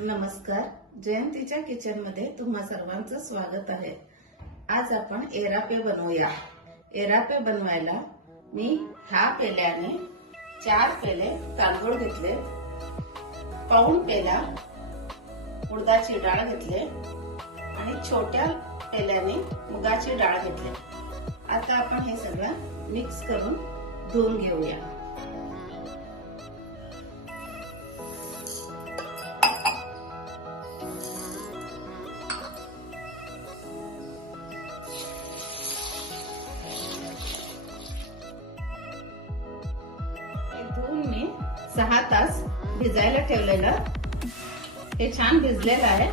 नमस्कार, जयंतीच्या किचन मध्ये तुम्हा सर्वांचं स्वागत आहे। आज आपण एरापे बनवूया। एरापे बनवायला मी ह्या पेल्याने 4 पेले तांदूळ घेतले, पाऊण पेला उडदाची डाळ घेतले आणि छोट्या पेल्याने मुगाची डाळ घेतली। आता आपण हे सगळं मिक्स करून धुवून घेऊया। धुवून मी 6 तास भिजायला ठेवलेलं, हे छान भिजलेलं आहे।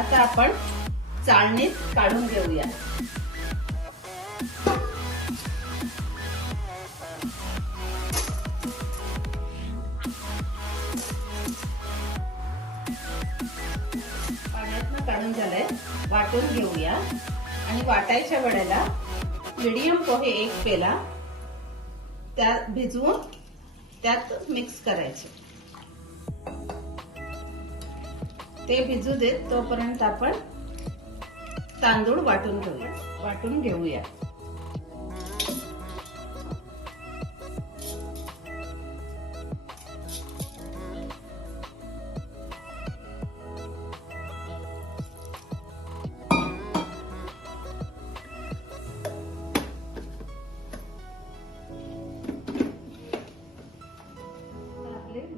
आता आपण चाळणीत काढून घेऊया। पाण्यातनं काढून झालंय, वाटून घेऊया। आणि वाटायच्या वेळेला मीडियम पोहे 1 पेला त्यात भिजवून त्यात मिक्स करायचे। ते भिजू देत तोपर्यंत आपण तांदूळ वाटून घेऊया।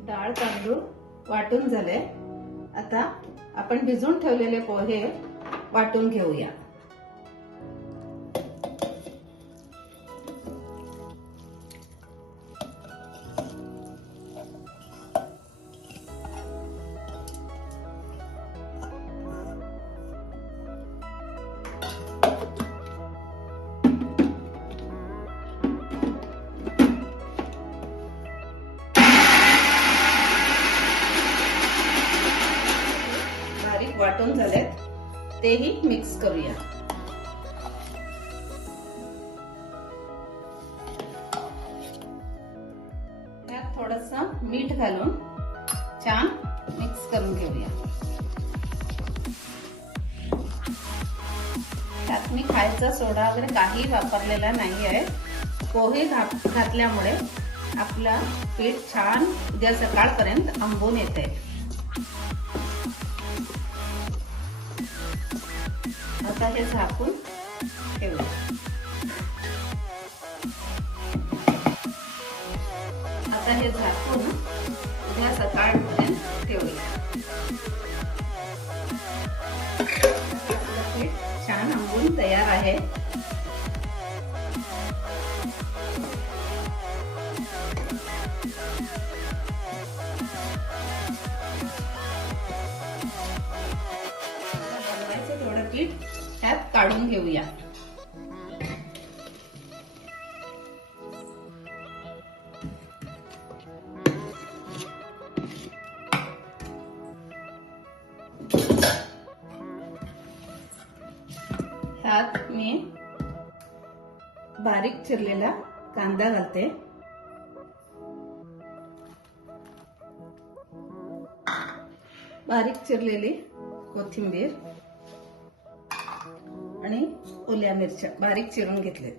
डाळ तांदूळ वाटून झाले। आता आपण भिजून ठेवलेले पोहे वाटून घेऊया। वाटून झालेत, तेही मिक्स करूया। त्यात थोडंसं मीठ घालून छान मिक्स करून घेऊया। त्यात मी खायचा सोडा वगैरे काही वापरलेला नाही आहे। पोहे घातल्यामुळे आपलं पीठ छान उद्या सकाळपर्यंत आंबून येते। आता हे झाकून ठेवूया। आता हे झाकून उद्या सकाळपर्यंत ठेवूया। आपलं पीठ छान आंबून तयार आहे। थोडं पीठ त्यात काढून घेऊया। ह्यात मी बारीक चिरलेला कांदा घालते, बारीक चिरलेली कोथिंबीर आणि ओल्या मिरच्या बारीक चिरून घेतलेत,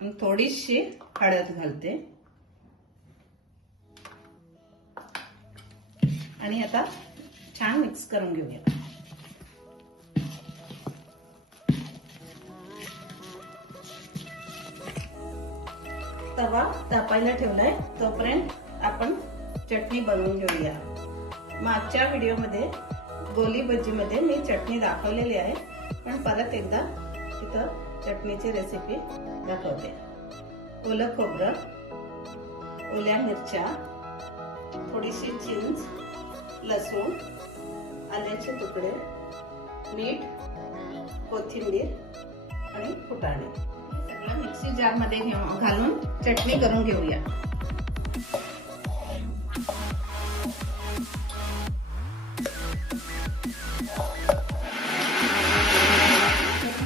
आणि थोडीशी हळद घालते। आणि आता छान मिक्स करून घेऊया। तवा तापायला ठेवलाय, तोपर्यंत आपण चटणी बनवून घेऊया। मागच्या व्हिडिओमध्ये गोली भजी मध्ये मी चटणी दाखवलेली आहे, पण परत एकदा इथं चटणीची रेसिपी दाखवते। ओलं खोबरं, ओल्या मिरच्या, थोडीशी चिंच, लसूण, आल्याचे तुकडे, मीठ, कोथिंबीर आणि फुटाणे सगळं मिक्सी जार मध्ये घालून चटणी करून घेऊया।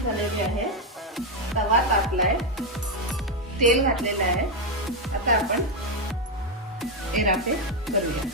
झालेली आहे, तवा तापलाय, तेल घातलेलं आहे। आता आपण एरापे करूया.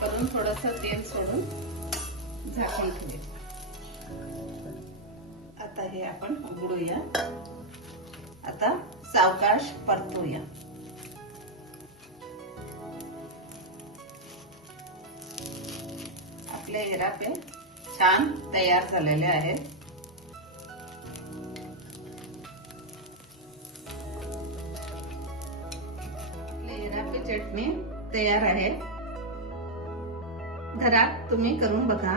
करून थोडस तेल सोडून झाकण ठेवूया. आता हे आपण उघडूया. आता सावकाश परतूया. आपले एरापे छान तयार झालेले आहेत. आपले एरापे चटणी तयार आहे. घरात तुम्ही करून बघा.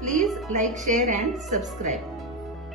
Please like, share and subscribe.